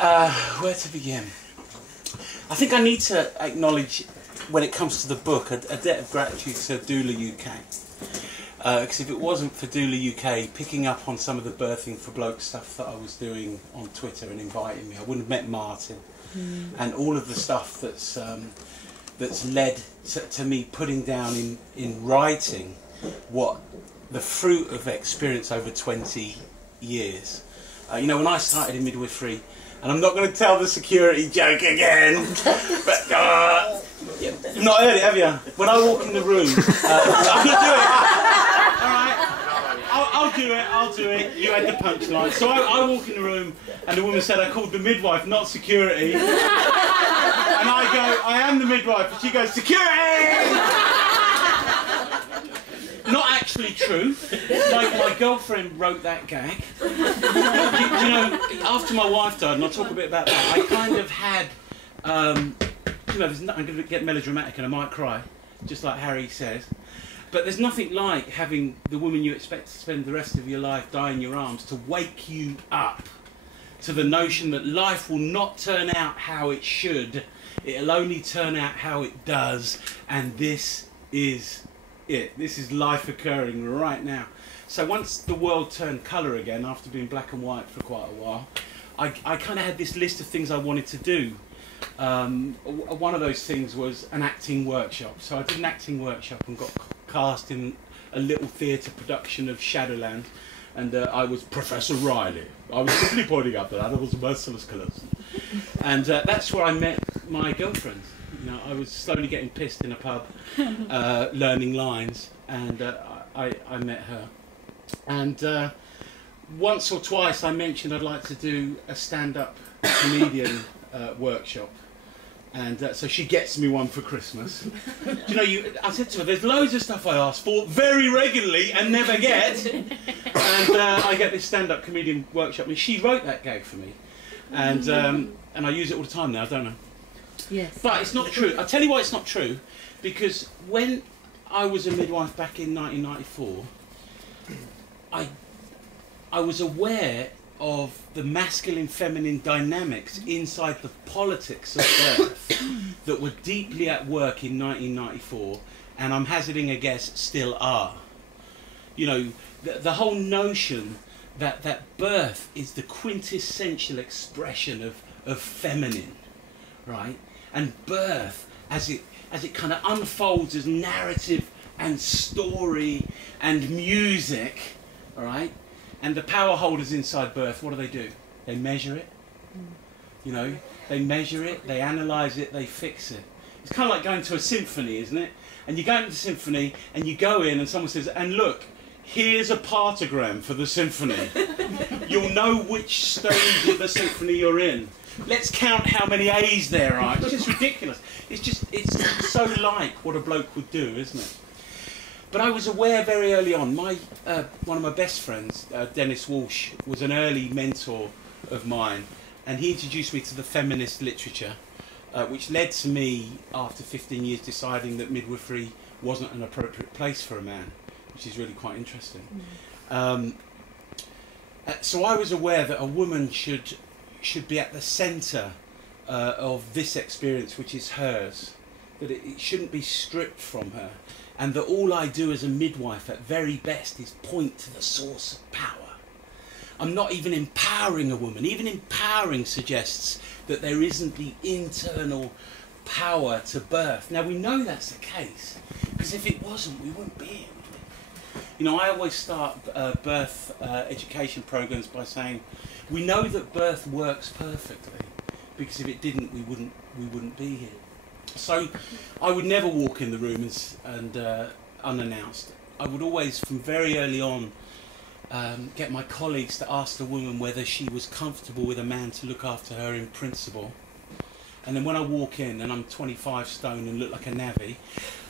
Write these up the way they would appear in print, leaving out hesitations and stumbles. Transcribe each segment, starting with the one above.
Where to begin? I think I need to acknowledge, when it comes to the book, a debt of gratitude to Doula UK. Because if it wasn't for Doula UK picking up on some of the birthing for bloke stuff that I was doing on Twitter and inviting me, I wouldn't have met Martin. And all of the stuff that's led to me putting down in writing what the fruit of experience over 20 years. You know, when I started in midwifery, and I'm not going to tell the security joke again, but you've not heard it, have you? When I walk in the room, I'm going to do it. All right, I'll do it. You had the punchline. So I walk in the room, and the woman said I called the midwife, not security. And I go, I am the midwife, and she goes, security! Not actually true. My girlfriend wrote that gag. Do you know, after my wife died, and I'll talk a bit about that, I kind of had, you know, I'm going to get melodramatic and I might cry, just like Harry says, but there's nothing like having the woman you expect to spend the rest of your life die in your arms to wake you up to the notion that life will not turn out how it should, it'll only turn out how it does, and this is it. This is life occurring right now. So once the world turned colour again, after being black and white for quite a while, I kind of had this list of things I wanted to do. One of those things was an acting workshop. So I did an acting workshop and got cast in a little theatre production of Shadowland, and I was Professor Riley. I was simply pointing out that I was a merciless colossus. And that's where I met my girlfriend. You know, I was slowly getting pissed in a pub, learning lines, and I met her. And once or twice I mentioned I'd like to do a stand-up comedian workshop. And so she gets me one for Christmas. You know, I said to her, there's loads of stuff I ask for very regularly and never get. And I get this stand-up comedian workshop, and she wrote that gag for me. And I use it all the time now, don't I? Yes. But it's not true. I'll tell you why it's not true. Because when I was a midwife back in 1994, I was aware of the masculine-feminine dynamics inside the politics of birth that were deeply at work in 1994, and I'm hazarding a guess, still are. You know, the whole notion that birth is the quintessential expression of feminine, right? And birth, as it kind of unfolds as narrative and story and music, all right? And the power holders inside birth, what do? They measure it. You know, they measure it, they analyse it, they fix it. It's kind of like going to a symphony, isn't it? And you go into the symphony and you go in and someone says, and look, here's a partogram for the symphony. You'll know which stage of the symphony you're in. Let's count how many A's there are. It's just ridiculous. It's so like what a bloke would do, isn't it? But I was aware very early on. One of my best friends, Dennis Walsh, was an early mentor of mine, and he introduced me to the feminist literature, which led to me, after 15 years, deciding that midwifery wasn't an appropriate place for a man, which is really quite interesting. So I was aware that a woman should be at the centre of this experience, which is hers, that it shouldn't be stripped from her, and that all I do as a midwife at very best is point to the source of power. I'm not even empowering a woman. Even empowering suggests that there isn't the internal power to birth. Now we know that's the case, because if it wasn't, we wouldn't be here, would we? You know, I always start birth education programs by saying, we know that birth works perfectly, because if it didn't, we wouldn't be here. So I would never walk in the room and unannounced. I would always, from very early on, get my colleagues to ask the woman whether she was comfortable with a man to look after her in principle. And then when I walk in and I'm 25 stone and look like a navvy,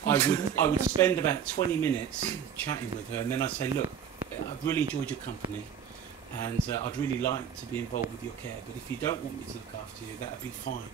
I would spend about 20 minutes chatting with her, and then I'd say, look, I've really enjoyed your company, and I'd really like to be involved with your care, but if you don't want me to look after you, that'd be fine.